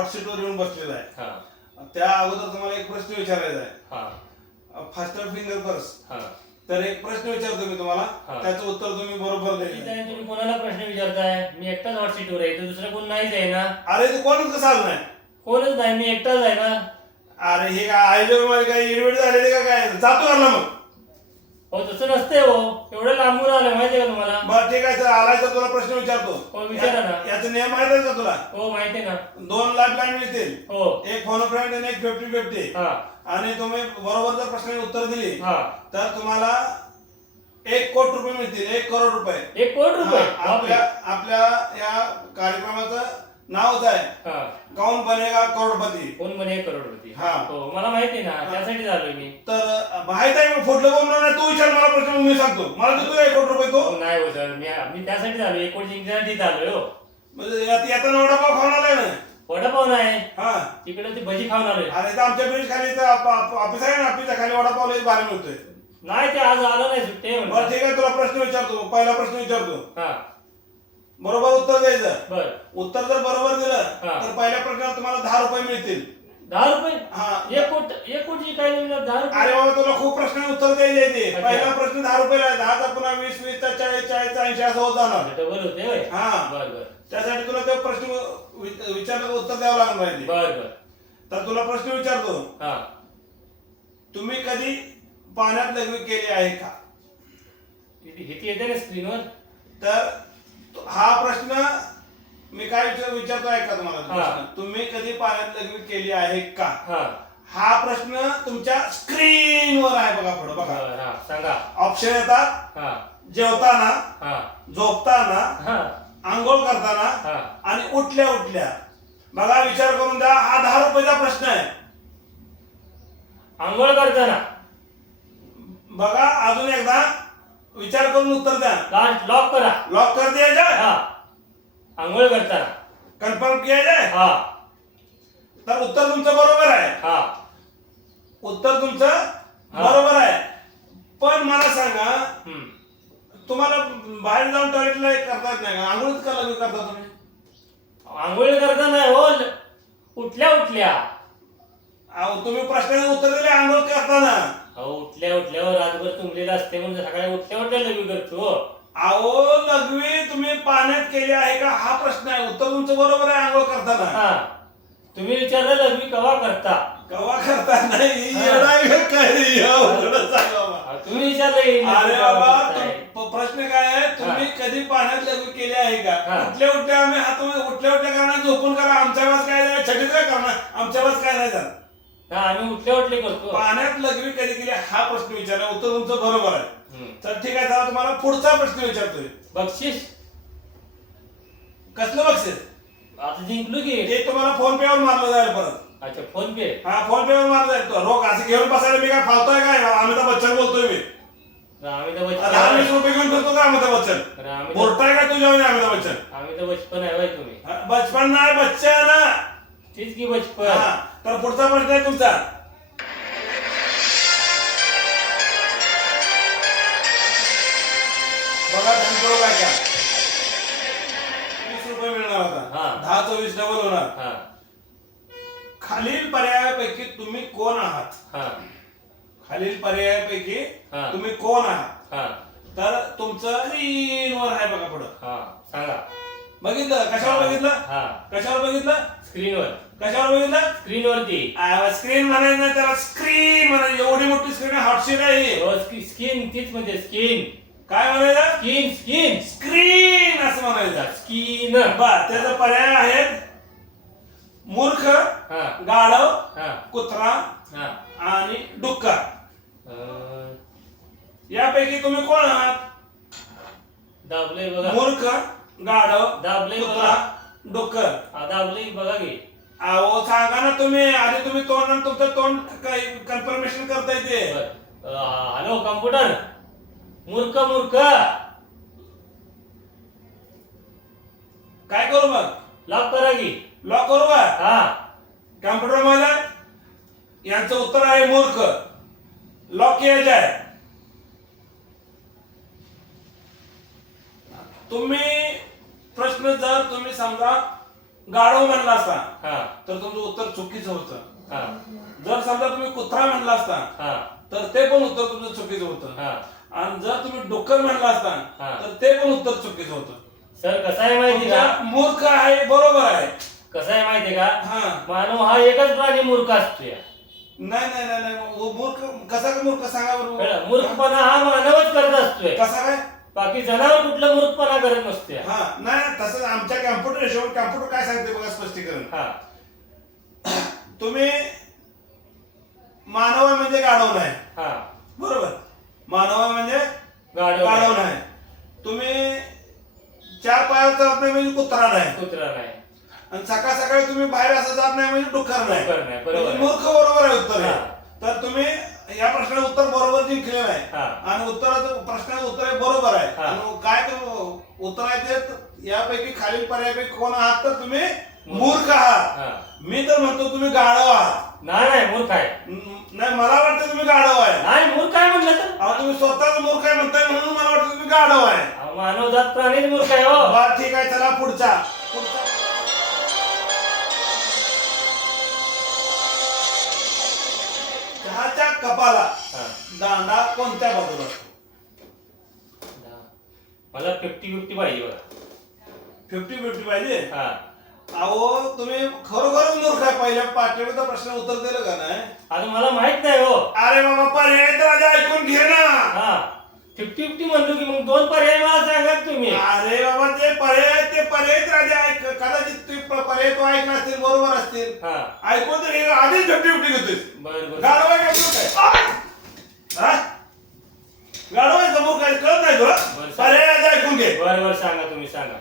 Hot सीटवर येऊन बसलेला आहे. हा. त्या अगोदर तुम्हाला एक प्रश्न विचारायचा आहे. हा. फास्टर फिंगर हा. तर एक प्रश्न विचारतो मी तुम्हाला. हा. त्याचं उत्तर तुम्ही बरोबर ठीक द्यायचं आहे तुम्ही कोणाला प्रश्न विचारताय? मी एकटाच हॉट सीटवर आहे. तर दुसरं कोण नाहीच आहे ना? अरे तू कोणच कसं आलं नाही. कोणच नाही. मी एकटाच आहे ना? अरे हे काय आयोजक काय इडवेट झालेले का काय? जातो का मग. हो तसं नसते हो. एवढं लांबून आलं माहितीये का तुम्हाला? बरं ठीक आहे तर आलाय तर तुला प्रश्न विचारतो. हो, विचारा ना. याचा नियम माहीत आहे का तुला? हो माहितीये ना. दोन लाईफ लाईन मिळतील. हो. एक फोन फ्रेंड आणि एक फिफ्टी फिफ्टी हा. आणि तुम्ही बरोबर जर प्रश्नाची उत्तर दिली हा. तर तुम्हाला एक कोटी रुपये मिळतील एक करोड रुपये. एक कोटी रुपये? हा, आपल्या आपल्या या कार्यक्रमाचं नावच आहे हा. कौन बनेगा करोडपती? कोण एक करोडपती? हा. हो मला माहिती ना त्यासाठी झालोय मी. तर माहीत आहे मी फुटलं बोलणार नाही? तू विचार मला प्रश्न मग मी सांगतो. मला देतो एक कोटी रुपये तो. हो, नाही हो सर. मी मी त्यासाठी झालो एक कोटी जिंकण्यासाठी झालोय हो. म्हणजे यात- येताना वडापाव खाऊन आलाय ना? वडापाव नाही. हा. तिकडे ती भजी खाऊन आलोय. आणि इथं आमच्या ब्रिज खाली इथं आप- आप- ऑफिस आहे ना? ऑफिसच्या खाली वडापाव लई भारी मिळतोय. नाही ते आज आलं नाही सुट्टे बरं. ठीक आहे. तुला प्रश्न विचारतो. पहिला प्रश्न विचारतो. हा. बरोबर उत्तर द्यायचं. बर. उत्तर जर बरोबर दिलं हा. तर पहिल्या प्रश्नाला तुम्हाला दहा रुपये मिळतील. दहा रुपये? हा. एक कोट एक कोटी काय दहा रुपये? अरे बाबा तुला खूप प्रश्न उत्तर द्यायचे ते. अच्छा. पहिला प्रश्न दहा रुपये आहे. दहाचा पुन्हा वीस वीस चाळीस चाळीस ऐंशी असं होत जाणार. डबल होते होय. हा. बर बर. त्यासाठी तुला ते प्रश्न वि- विचारलं उत्तर द्यावं लागणार आहे ते. बर बर. तर तुला प्रश्न विचारतो. हा. तुम्ही कधी पाण्यात लग्न केले आहे का? इथे इथे येते ना स्क्रीनवर तर हा प्रश्न मी काय विचार विचारतो आहे का तुम्हाला. प्रश्न? तुम्ही कधी पाण्यात लग्न केली आहे का? हा. हा प्रश्न तुमच्या स्क्रीनवर आहे बघा पुढे बघा. बर, हा सांगा. ऑप्शन येतात. हा. जेवताना हा. झोपताना हा. आंघोळ करताना हा. आणि उठल्या उठल्या. बघा विचार करून द्या. हा दहा रुपयाचा प्रश्न आहे. आंघोळ करताना. बघा अजून एकदा. विचार करून उत्तर द्या. लास्ट लॉक करा. लॉक कर दिया जाए? हा. आंघोळ करताना. कन्फर्म किया जाए? हा. तर उत्तर तुमचं बरोबर आहे. हा. उत्तर तुमचं. बरोबर आहे. पण मला सांगा हम्म. तुम्हाला बाहेर जाऊन टॉयलेटला करतात नाही का? आंघोळ का करता तुम्ही? आंघोळ करताना हो. उठल्या उठल्या. अहो तुम्ही प्रश्नाचे उत्तर दिले आंघोळ करताना. अहो उठल्या उठल्यावर रातभर तुंबलेलं असते म्हणजे सकाळी उठल्या उठल्या लग्न करतो हो. अहो लघवी तुम्ही पाण्यात केली आहे का? हा प्रश्न आहे. उत्तर तुमचं बरोबर आहे आंघोळ करताना हा. तुम्ही विचारलं लग्न कवा करता? कवा करता नाही. येडा काय. अहो, तुम्ही विचारलं अरे बाबा तुम- प- प्रश्न काय आहे? तुम्ही. कधी पाण्यात लग्न केले आहे का? हा. उठल्या उठल्या आम्ही हात उठल्या उठल्या करणार झोपून करा. आमच्या वाज काय नाही छटीत काय करणार? आमच्या वाज काय नाही जात हा आम्ही उठल्या उठले करतो. पाण्यात लग्न कधी केली हा प्रश्न विचारला. उत्तर तुमचं बरोबर आहे. तर ठीक आहे चला तुम्हाला पुढचा प्रश्न विचारतोय. बक्षीस? कसलं बक्षीस? आता जिंकलो की. ते तुम्हाला फोन पे वर मारलं जाईल परत. अच्छा फोन पे? हा फोन पे वर मारलं जाईल तो. रोख असं घेऊन बसायला मी काय फालतोय काय? अमिताभ बच्चन बोलतोय मी. आम्ही तर दहा वीस बचपन रुपये घेऊन करतो का अमिताभ बच्चन? अरे आम्ही तर- बोलताय का तुझ्या अमिताभ बच्चन? आम्ही तर बचपन आहे बाई तुम्ही. हा, बचपन नाही बच्चन. तीच की बचपन हा, तर पुढचा प्रश्न आहे तुमचा. बघा धनकरो काय वीस रुपये मिळणार हा. होता दहा चोवीस डबल होणार. हा. खालील पर्यायापैकी तुम्ही कोण आहात? हा. खालील पर्यायापैकी हा. तुम्ही कोण आहात? हा. तर तुमचं स्क्रीनवर आहे बघा पुढं. हा सांगा. बघितलं? कशावर बघितलं? हा. कशावर बघितलं? स्क्रीनवर. कशावर बघितलं? स्क्रीनवरती. स्क्रीन म्हणायचं नाही त्याला स्क्रीन म्हणायचं. एवढी मोठी स्क्रीन हॉटशीट आहे ही. स्किन तीच म्हणजे स्किन. काय म्हणायचं? Skin skin. स्क्रीन असं म्हणायचं. स्किन. बर त्याचा पर्याय आहेत मूर्ख हा. गाढव हा. कुत्रा हा. आणि डुक्कर. अं, यापैकी तुम्ही कोण आहात? दाबलंय बघा. मूर्ख गाढव दाबलंय कुत्रा बघा डुक्कर. हा दाबलंय बघा की. अहो सांगा ना तुम्ही. आधी तुम्ही तोंड आणि तुमचं तोंड कन्फर्मेशन करता येते बर. अं, हॅलो कम्प्युटर. मूर्ख मूर्ख. काय करू मग? लॉक करा की. लॉक करू का? हा. कॉम्प्युटरमध्ये यांचं उत्तर आहे मूर्ख. लॉक किया जाए तुम्ही समजा गाढव म्हणला असता हा. तर तुमचं उत्तर चुकीचं होतं. जर समजा तुम्ही कुत्रा म्हणला असता हा. तर ते पण उत्तर तुमचं चुकीचं होतं. आणि जर तुम्ही डुक्कर म्हणला असता हा. तर ते पण उत्तर चुकीचं होतं. सर कसं आहे माहिती का? मूर्ख आहे बरोबर आहे. कसं आहे माहिती का? हा. मानव हा एकच प्राणी मूर्ख असतोय नाही नाही नाही नाही. मूर्ख कसा मूर्ख सांगा बरोबर? मूर्खपणा हा मानवच करत असतोय. कसा काय? बाकी जनावर कुठलं मूर्खपणा करत नसतोय हा नाही तसं आमच्या कॅम्प्युटर हिशोब कॅम्प्युटर काय सांगते बघा स्पष्टीकरण. हा. तुम्ही मानव आहे म्हणजे गाढव नाही. हा. बरोबर. मानव आहे म्हणजे गाढव गाढव नाही, नाही. तुम्ही चार पायावर चालत नाही म्हणजे कुत्रा नाही. कुत्रा नाही. आणि सकाळ सकाळी तुम्ही बाहेर असं जात नाही म्हणजे डुक्कर नाही. डुक्कर नाही, बरोबर म्हणजे आहे. मूर्ख बरोबर आहे उत्तर हे. हा. तर तुम्ही या प्रश्नाचं उत्तर बरोबर जिंकलेलं आहे हा. आणि उत्तराचं प्रश्नाचं उत्तर आहे बरोबर आहे. हा. आणि काय ते उत्तर आहे ते त- यापैकी खालील पर्यायपैकी कोण आहात तर तुम्ही मूर्ख आहात. हा. मी तर म्हणतो तुम्ही गाढव आहात. नाही नाही मूर्ख आहे. न- नाही मला वाटतं तुम्ही गाढव आहे. नाही मूर्ख आहे म्हणलं तर. अहो तुम्ही स्वतःच मूर्ख आहे म्हणताय म्हणून मला वाटतं तुम्ही गाढव आहे. अहो, मानवजात प्राणीच मूर्ख आहे हो. बरं ठीक आहे चला पुढचा. पुढचा. चहाच्या कपाला. दांडा कोणत्या बाजूला असतो? मला फिफ्टी फिफ्टी पाहिजे बघा. फिफ्टी फिफ्टी पाहिजे? हा. अहो तुम्ही खरोखरच मूर्ख आहे पहिल्या पाठवण्याचा प्रश्न उत्तर दिलं का नाही? आता मला माहीत नाही हो. अरे बाबा पर्याय तर आधी ऐकून घे ना. हा. फिफ्टी फिफ्टी म्हणलो की मग दोन पर्याय मला सांगा तुम्ही. अरे बाबा ते पर्याय ते पर्याय तर आधी ऐक कदाचित ते पर्याय तो ऐकला असतील बरोबर असतील. हा. ऐकून तर घे आधीच फिफ्टी फिफ्टी घेतोस बर बर. गाढवा आहे का मूर्ख आहे? हा? गाढवा आहे का मूर्ख आहे? कळत नाही तुला? पर्याय ऐकून घे. बर बर सांगा तुम्ही सांगा.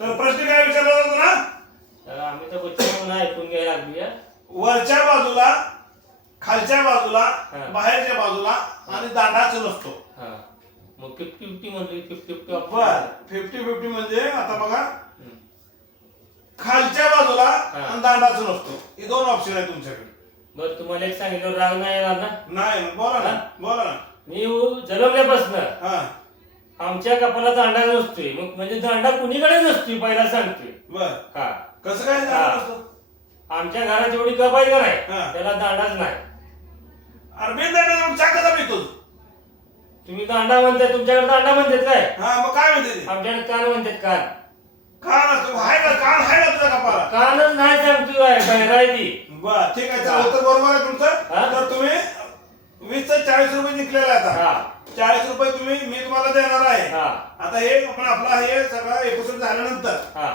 तर प्रश्न काय विचारला जातो ना आम्ही तर बच्चे म्हणून ऐकून घ्यायला लागली हा. वरच्या बाजूला खालच्या बाजूला. बाहेरच्या बाजूला आणि दांडाच नसतो. हा. मग फिफ्टी फिफ्टी म्हणली फिफ्टी फिफ्टी बर फिफ्टी फिफ्टी म्हणजे आता बघा. खालच्या बाजूला. आणि दांडाच नसतो. हे दोन ऑप्शन आहेत तुमच्याकडे. बर तुम्हाला एक सांगितलं राग नाही येणार ना? नाही बोला ना? बोला ना. मी जन्मल्यापासून हा. आमच्या कपाला दांडा नसतोय. मग म्हणजे दांडा कुणीकडे नसतोय पहिला सांगतोय. बर. हा. कसं काय? आमच्या घरात जेवढी कप आहे. त्याला दांडाच नाही. अरे बिन दांडा चहा कसा पितो तुम्ही दांडा म्हणताय तुमच्याकडे दांडा म्हणतात काय? हा मग काय म्हणते ते? आमच्याकडे कान म्हणतात कान. कान असतो आहे का कान आहे का तुझ्या कपाला कानच नाही सांगतोय काय बहिराय ती बर ठीक आहे. चला उत्तर बरोबर आहे हा? तुमचं तर तुम्ही वीस ते चाळीस रुपये आहे आता. हा. चाळीस रुपये तुम्ही मी तुम्हाला देणार आहे. हा. आता हे आपण आपला हे सगळं एपिसोड झाल्यानंतर. हा.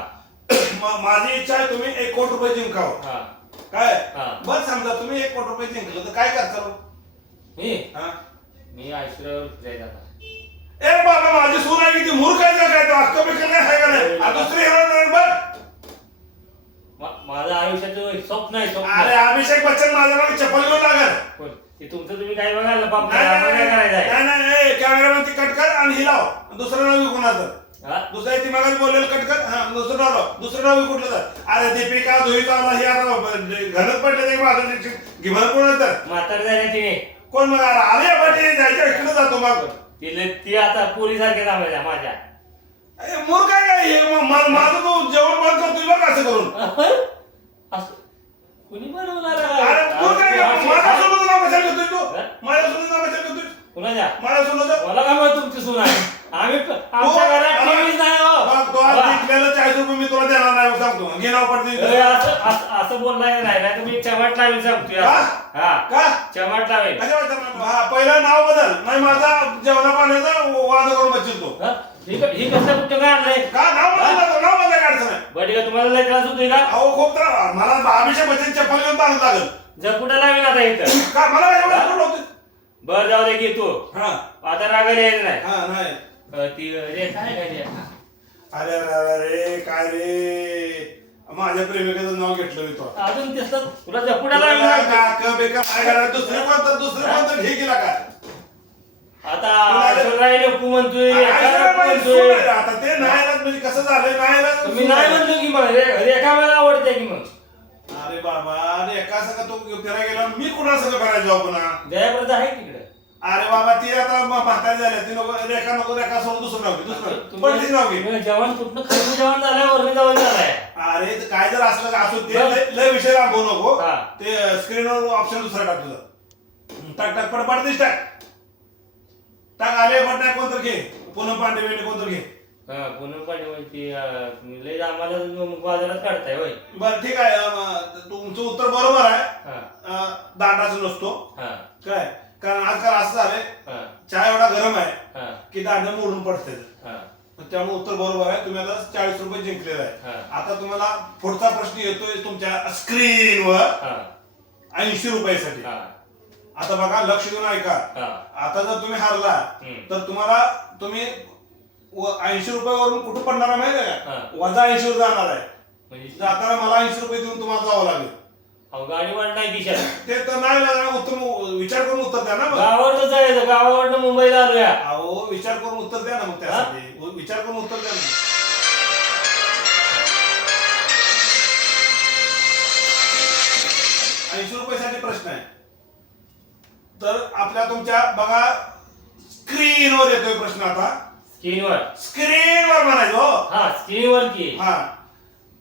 म- माझी इच्छा आहे तुम्ही एक कोटी रुपये जिंकावं. हा. काय? हा. बस समजा तुम्ही एक कोटी रुपये जिंकलं तर काय करता मी? हा? मी फिरायला जाणार. ए बाबा माझी सून आहे किती मूर्ख आहे का काय? तो अक्का बिक्का नाही आहे का नाही? आ, दुसरी हेरो नाही बघ. माझं आयुष्याचं स्वप्न आहे स्वप्न. अरे अभिषेक बच्चन माझ्या मागे चप्पल घेऊन लागल. कोण? ते तुमचं तुम्ही काय बघायला बाप नाही आम्हाला काय नाही, करायचं आहे नाही नाही कॅमेरामॅन ती कट कर आणि ही लाव. दुसरं नाव विकून हा? दुसऱ्या ती मगाच बोललेलं कट कर. हा दुसरं नाव लाव. दुसरं नाव विकुठलं तर? अरे दीपिका धुई चावला हे आता घरात पडले ते माझं कोण तर म्हातारी झाल्या तिने कोण मग आले पाटील जायच्या इकडे जातो मग? तिला ती आता पोरी सारखे थांबायच्या माझ्या. अरे मूर्ख काय काय हे? म- मा- माझं तो जेवण बंद करतोय बघ असं करून? असं कुणी बनवणार अरे मूर्ख काय काय? माझ्या सोबत नाव कशाला घेतोय तू? हा? माझ्या सोबत नाव कशाला घेतोय कुणाच्या माझ्या सोबत मला काय माहीत तुमची सून आहे? आम्ही प- आमच्या घरात टीव्हीच नाही मग तो हो आज वा. जिंकलेलं चाळीस रुपये मी तुला देणार नाही सांगतो. घे नाव ए, पडते असं असं- असं बोलणार नाही नाही तर मी चमाट लावेल सांगतोय हा? हा. का? चमाट लावेल हा पहिला नाव बदल. नाही माझा जेवणा पाण्याचा वाद करून बचल तो हा? ही क- ही कसं कुठं काय आणलंय? का? नाव बदल ना तो, नाव बदल नाही बडी का तुम्हाला लय त्रास होतोय का? अहो खूप तर मला अभिषेक बच्चन चप्पल घेऊन ताणत लागल. जर कुठं लावेल आता इथं? का? मला काय एवढं कुठं होतं बर जाऊ दे की तू. हा. आता रागायला यायचं नाही. हा नाही. अ, ती रे काय काय रे? अरे अरे अरे रे काय रे? माझ्या प्रेमिकेचं नाव घेतलं मी तो अजून तुला जपुडा तुला लागला काक बेका काय करा दुसरे कोणतं दुसरे कोणतं? घे गेला का आता म्हणतोय म्हणतोय. आता ते नाही म्हणजे कसं झालंय? नाही तुम्ही नाही म्हणतो की मग रे- रेखा मला आवडते की मग. अरे बाबा अरे एका सगळं तो फिरायला गेला. मी कुणा सगळं करायला जाऊ पुन्हा? जयाप्रत आहे तिकडे अरे बाबा ती आता म- म्हातारी झाली. ती नको रेखा नको रेखा सोडून दुसरं नाव घे दुसरं. पडलीच नाव घे तुम्ही जेवण कुठनं खरं जेवण झालंय वरणी जेवण झालंय. अरे ते काय जर असलं का असू ते लय- लय विषय राबवू नको. हा. ते स्क्रीनवर ऑप्शन दुसरा टाक तुझं. टाक टाक पड पडतीस टाक. टाक आले पटनायक कोणतं घे. पूनम पांडे बिंडे कोणतं घे. हा पूनम पाणी म्हणते अं, तुम्ही लय आम्हाला बाजारात काढताय होय. बरं ठीक आहे अं, तुमचं उत्तर बरोबर आहे. हा. अं, दांडाचा नसतो. हा. काय? कारण आजकाल असं झालंय चहा एवढा गरम आहे हा. की दांड मोडून पडते. हा. त्यामुळे उत्तर बरोबर आहे तुम्ही आता चाळीस रुपये जिंकलेलं आहे. हा. आता तुम्हाला पुढचा प्रश्न येतोय तुमच्या स्क्रीनवर. हा. ऐंशी रुपयासाठी. आता बघा लक्ष देऊन ऐका. आता जर तुम्ही हारला. तर तुम्हाला तुम्ही ऐंशी रुपयावरून कुठं पडणार माहिती आहे. का? वजा ऐंशी वर जाणार आहे. म्हणजे जाताना मला ऐंशी रुपये देऊन तुम्हाला जावं लागेल. अहो गाडी वाढ नाही खिशात ते तर नाही लागणार. उत्तम विचार करून उत्तर द्या ना मग गावावरनं जायचं गावावरनं मुंबईला आलोया. अहो विचार करून उत्तर द्या ना मग त्यासाठी. विचार करून उत्तर द्या ना ऐंशी रुपयासाठी प्रश्न आहे. तर आपल्या तुमच्या बघा स्क्रीनवर येतोय प्रश्न आता. स्क्रीनवर. स्क्रीनवर म्हणायचं हो. हा स्क्रीनवर की. हा.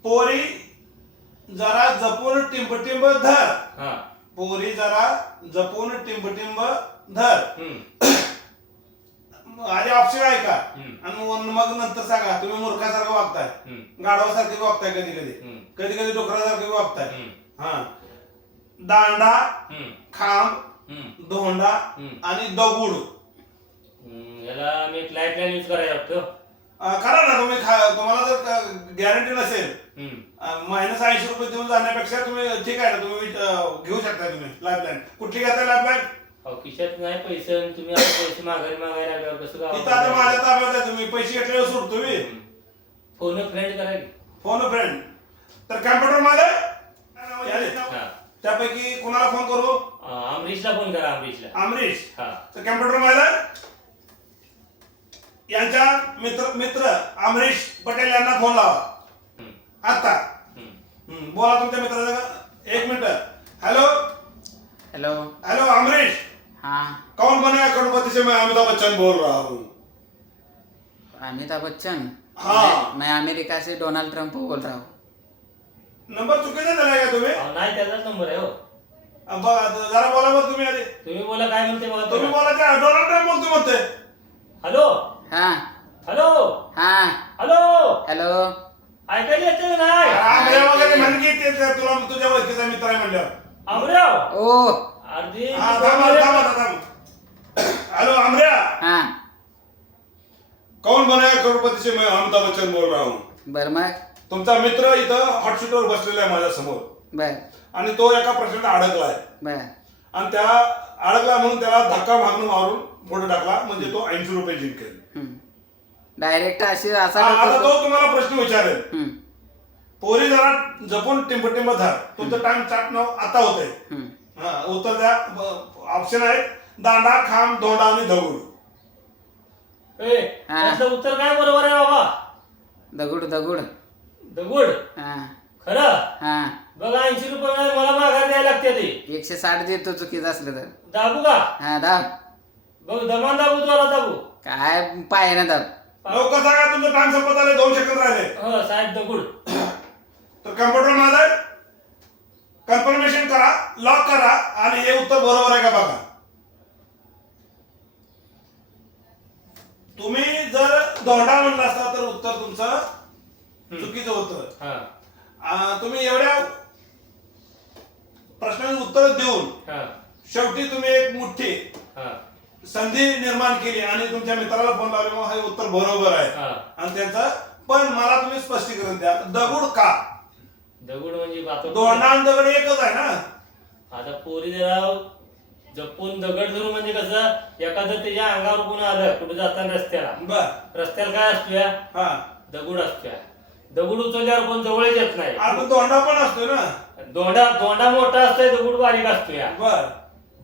पोरी जरा जपून टिंब धर. हा. पोरी जरा जपून टिंब धर. हम्म. आधी ऑप्शन आहे का हम्म. आणि मग मग नंतर सांगा. तुम्ही मूर्खासारखं वागताय. हम्म. गाढवासारखे वागताय कधी कधी हम्म. कधी कधी डोकरासारखे वागताय. हम्म. हा. दांडा हम्म. खांब हम्म. धोंडा हम्म. आणि दगुड. हम्म, याला मी एक लाईफ लाईन यूज करायला लागतो. करा ना तुम्ही खा- तुम्हाला जर गॅरंटी नसेल मायनस ऐंशी रुपये देऊन जाण्यापेक्षा तुम्ही ठीक आहे ना तुम्ही घेऊ शकता तुम्ही लाईफलाईन कुठली घेताय लाईफलाईन अहो खिशात नाही पैसे तुम्ही आता पैसे मागायला मागायला लागल्यावर कसं इथं आता माझ्या ताब्यात आहे तुम्ही पैसे घेतल्यावर सोडतो मी फोन फ्रेंड करा फोन फ्रेंड तर कॅम्प्युटर हा. त्यापैकी कोणाला फोन करू? अमरीशला फोन करा अमरीशला. अमरीश. हा. तर कॅम्प्युटरमध्ये यांच्या मित्र मित्र अमरीश पटेल यांना फोन लावा. आता. बोला तुमच्या मित्राचा एक minute. Hello hello hello Amrish? हाँ. कौन बनेगा करोड़पति से? मैं अमिताभ बच्चन बोल रहा हूँ। अमिताभ बच्चन? हाँ। मैं, अमेरिका से डोनाल्ड ट्रंप बोल रहा हूँ। नंबर चुकीचा दिलाय का तुम्ही? अहो, नाही त्याचाच नंबर आहे हो. बघा जरा बोला बरं तुम्ही आधी. तुम्ही बोला काय म्हणते बघा तुम्ही तुम्ही. बोला त्या डोनाल्ड ट्रम्प बोलतो म्हणते हॅलो? हाँ. हॅलो. हाँ. हॅलो. हेलो. ऐकायला येते नाही? आमऱ्या वगैरे म्हणजे ते ते तुला तुझ्या ओळखीचा मित्र आहे म्हणल्यावर अमराव ओ अर्धी हा थांब आता, थांब आता, थांब. हॅलो अमऱ्या हाँ. कौन बनेगा करोड़पति से मैं अमिताभ बच्चन बोल रहा हूँ बर मग? तुमचा मित्र इथं हॉट सीटवर बसलेला आहे माझ्यासमोर बर. आणि तो एका प्रश्नात अडकलाय बर. आणि त्या अडकला म्हणून त्याला धक्का मागणं मारून पुढे टाकला म्हणजे तो ऐंशी रुपये जिंकेल. डायरेक्ट अशी हा, असा आता तो तुम्हाला प्रश्न विचारेल. हम्म, पोरी जरा जपून टिंब टिंब धर. तुमचं टाइम चाट नाव आता होतंय. हम्म. हा उत्तर द्या. ऑप्शन आहे दांडा खांब धोंडा आणि ए, हा. त्याचं उत्तर काय बरोबर आहे बाबा? दगड दगड. दगुड? हाँ. खरं? हाँ. बघा ऐंशी रुपये मिळाले, मला माघार द्यायला लागते ते. एकशे साठ देतो चुकीचं असलं तर. दाबू का? हा दाब. बघ दमान दाबू तुला दाबू. काय पाय ना दाब. लवकर सांगा तुमचं टाइम संपत आले दोन सेकंद राहिले. हो साहेब दगुड. तर कम्प्युटर माझा कन्फर्मेशन करा लॉक करा आणि हे उत्तर बरोबर आहे का बघा तुम्ही जर धोंडा म्हणला असता तर उत्तर तुमचं चुकीचं होतं हा आ, तुम्ही एवढ्या प्रश्नांची उत्तर देऊन हा शेवटी तुम्ही एक मोठी हा संधी निर्माण केली आणि तुमच्या मित्राला फोन लावल्यामुळे हे उत्तर बरोबर आहे. आणि त्यांचं पण मला तुम्ही स्पष्टीकरण द्या दगड का? दगुड म्हणजे आता दोंडा आणि दगड एकच आहे ना? आता पोरी जरा जपून दगड धरून म्हणजे कसं एखादं त्याच्या अंगावर कोण आलं कुठे जाताना रस्त्याला. बर. रस्त्याला काय असतोय? हा. दगड असतोय. दगड उचलल्यावर कोण जवळच येत नाही. आपण दोंडा पण असतो ना? दोंडा दोंडा मोठा असतोय दगड बारीक असतोय. बर.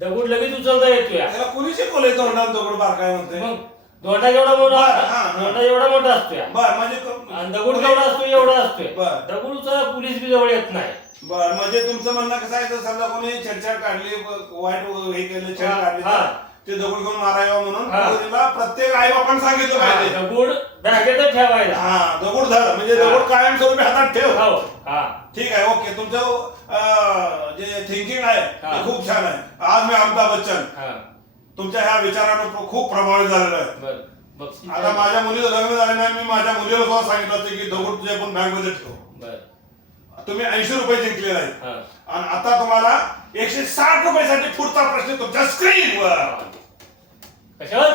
दगड लगेच उचलता येतोय त्याला कुणी शिकवलंय आणि दगड बार काय म्हणते मग दोंडा जेवढा मोठा बरं, हा, हा. दोंडा एवढा मोठा असतोय बर म्हणजे आणि दगड केवढा असतो एवढा असतोय बरं. दगड उचलला पोलीस बी जवळ येत नाही बर म्हणजे तुमचं म्हणणं कसं आहे तर समजा कोणी छेडछाड काढली वाईट हे केलं छेड हा, काढली हा. तर ते दगड घेऊन मारावा म्हणून हा. पोरीला प्रत्येक आई बापानं सांगितलं पाहिजे. दगड बॅगेतच ठेवायला. हा दगड धर म्हणजे हा. दगड कायमस्वरूपी हातात ठेव. हो हा. ठीक आहे ओके. तुमचं अं, जे थिंकिंग आहे हा. ते खूप छान आहे. आज मी अमिताभ बच्चन. हा. तुमच्या ह्या विचारानं प्र- खूप प्रभावित झालेलो आहे. बर बक्षीस आता माझ्या मुलीचं लग्न झालं नाही मी माझ्या मुलीला सुद्धा सांगितलं होतं की दगड तुझ्या पण बँकमध्ये ठेव. बर. तुम्ही ऐंशी रुपये जिंकलेला आहे हा. आणि आता तुम्हाला एकशे साठ रुपयासाठी पुढचा प्रश्न तुमच्या स्क्रीनवर कशावर?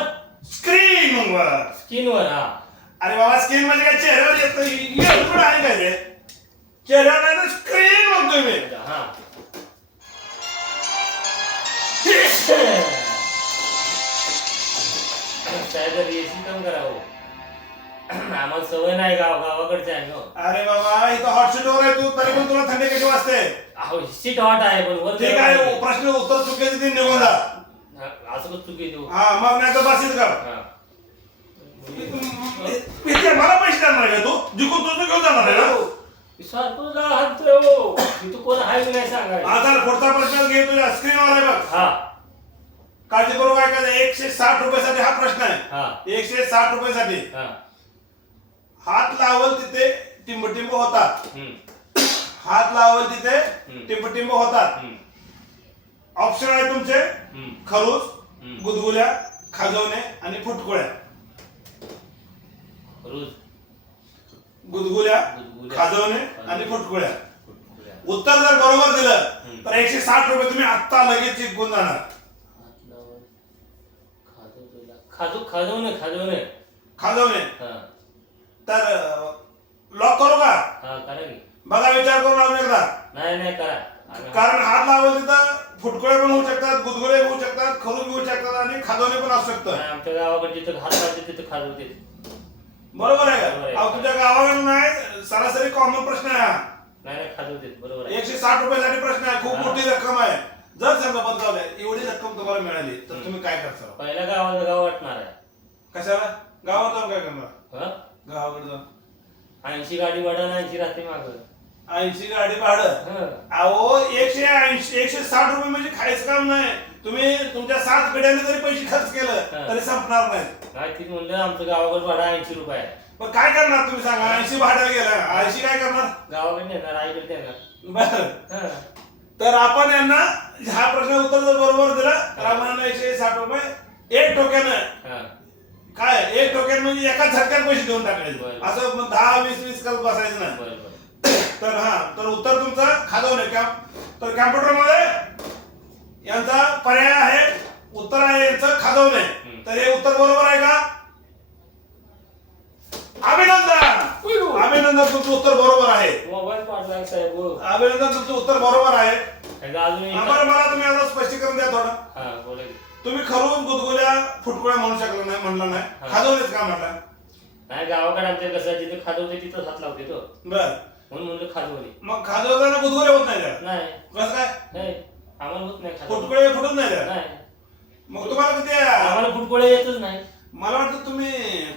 स्क्रीनवर स्किनवर हा. अरे बाबा स्क्रीन म्हणजे काय? चेहऱ्यावर येत नाही. आहे काय ते? चेहऱ्यावर नाही तर स्क्रीन म्हणतोय मी हा. साहेब एसी कम करावं आम्हाला सवय नाही गाव गावाकडचे आहे ना अरे बाबा इथं हॉटस्पॉटवर आहे तू तरी पण तुला थंडी कशी वाजते? अहो सीट हॉट आहे पण वर ठीक आहे प्रश्न उत्तर चुकीचे ते निघून जा. हा, कसं चुकी देऊ. हा मग नाही तर बसीत का? हा. इथे मला पैसे देणार का तू? जिंकून तुझं घेऊन जाणार आहे ना सारखं जा हाणतोय हो. इथं कोण आहे की नाही सांगाय आता पुढचा प्रश्न घे तुझ्या स्क्रीनवर आहे बघ. हा. काळजी करू काय काय एकशे साठ रुपयासाठी हा प्रश्न आहे. हा. एकशे साठ रुपयासाठी. हा. हात लावल तिथे टिंबटिंब होतात. हम्म. हात लावल तिथे. टिंबटिंब होतात. हम्म. ऑप्शन आहे तुमचे. हम्म. खरूज हम्म. गुदगुल्या खाजवणे आणि फुटकुळ्या. गुदगुल्या. खाजवणे आणि फुटकुळ्या. उत्तर जर बरोबर दिलं. तर एकशे साठ रुपये तुम्ही आत्ता लगेच जिंकून जाणार. खाजवणे खाजवणे खाजवणे तर लॉक करू का? बघा विचार करून अजून एकदा. नाही नाही करा. कारण हात लावल तिथं फुटकुळे पण होऊ शकतात गुदगुले होऊ शकतात होऊ शकतात आणि खाजवणे पण असू शकतं. आमच्या गावाकडे जिथं घात पाहिजे तिथं खाजवते. बरोबर आहे बरोबर आहे. का अहो, तुमच्या गावाकडे नाही सरासरी कॉमन प्रश्न आहे हा. नाही नाही खाजवते. बरोबर आहे. एकशे साठ रुपयासाठी प्रश्न आहे खूप हा. मोठी रक्कम आहे. जर समजा बदलावल्या एवढी रक्कम तुम्हाला मिळाली तर तुम्ही काय करता? पहिल्या गावाला गाव वाटणार आहे. कशाला? गावात जाऊन काय करणार? हा? गावाकडे जाऊन. ऐंशी गाडी वाढा ऐंशी राहते माग. ऐंशी गाडी भाडं? अहो एकशे ऐंशी एकशे साठ रुपये म्हणजे खायचं काम नाही. तुम्ही तुमच्या सात पिढ्याने जरी पैसे खर्च केलं. तरी संपणार नाही नाही ती म्हणलं आमचं गावाकडे भाडा ऐंशी रुपये आहे. पण काय करणार तुम्ही सांगा? ऐंशी भाड्याला गेला. ऐंशी काय करणार? गावाकडे नेणार आईकडे नेणार बर. हा. तर आपण यांना हा प्रश्न उत्तर जर बरोबर दिला तर आम्हाला एकशे साठ रुपये. एक टोक्यानं. हा. काय? एक टोक्यान म्हणजे एका झटक्यात पैसे देऊन टाकायचे. बरं. असं मग दहा वीस वीस करत बसायचं नाही. बरं बरं. तर हा तर उत्तर तुमचं खाजवणे कॅम्प तर कॅम्प्युटरमध्ये यांचा पर्याय आहे उत्तर आहे यांचं खाजवणे. हम्म. तर हे उत्तर बरोबर आहे का? अभिनंदन! अभिनंदन तुमचं उत्तर बरोबर आहे. मोबाईल पाडला साहेब. अभिनंदन तुमचं उत्तर बरोबर आहे. आम्हाला मला तुम्ही आता स्पष्टीकरण द्या थोडं. हा. तुम्ही खरून गुदगुल्या फुटकुळ्या म्हणू शकला नाही म्हणलं नाही. हा. खाजवलेच का म्हटलं नाही गावाकडे आमच्या कसं जिथं खाजवते तिथं हात लावते तो. बर. म्हणून म्हणलं खाजवली मग खाजवताना गुदगुल्या होत नाही. कसं काय? नाही. आम्हाला होत नाही. फुटकुळे नाही नाही. मग तुम्हाला किती आम्हाला फुटकोळे येतच नाही. मला वाटतं तुम्ही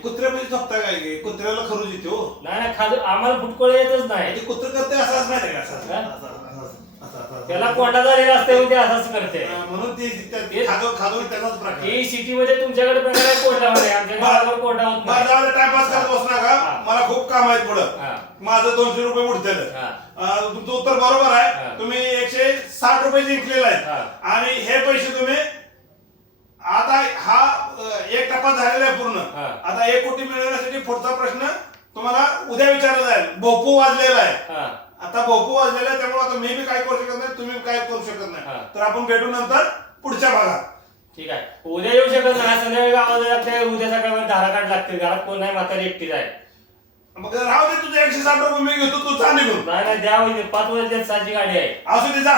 कुत्र्यामध्ये झोपता काय की? कुत्र्याला खरूज येते हो. नाही नाही खाज आम्हाला फुटकोळे येतच नाही. ते कुत्र करते असंच माहिती का? असं असं, हा? असं, असं, असं, असं, असं. त्याला कोंडा झालेला असते ते असंच करते. हा, म्हणून ते ते खाजव खाजव त्याचाच प्रकार. ही सिटी मध्ये तुमच्याकडे प्रकार आहे कोंडामध्ये आमच्या गावावर होत नाही. जाऊ टाइमपास करत बसू नका. हा. मला खूप काम आहेत पुढं. हा. माझं दोनशे रुपये उठतेल हा. तुमचं उत्तर बरोबर आहे. तुम्ही एकशे साठ रुपये जिंकलेला. आहे. आणि हे पैसे तुम्ही आता हा एक टप्पा झालेला आहे पूर्ण. आता एक कोटी मिळवण्यासाठी पुढचा प्रश्न तुम्हाला उद्या विचारला जाईल भोपू वाजलेला आहे. आता भोपू वाजलेला आहे त्यामुळे आता मी बी काय करू शकत नाही तुम्ही काय करू शकत. नाही. तर आपण भेटू नंतर पुढच्या भागात. ठीक आहे. उद्या येऊ शकत नाही. संध्याकाळी गावाला लागते उद्या सकाळी धारा काढ लागते. घरात कोण नाही म्हातारी एकटीच आहे. मग राहू दे तुझे एकशे साठ रुपये मी घेतो तू चाल निघून. नाही नाही द्या पाच साची गाडी आहे. असू दे जा.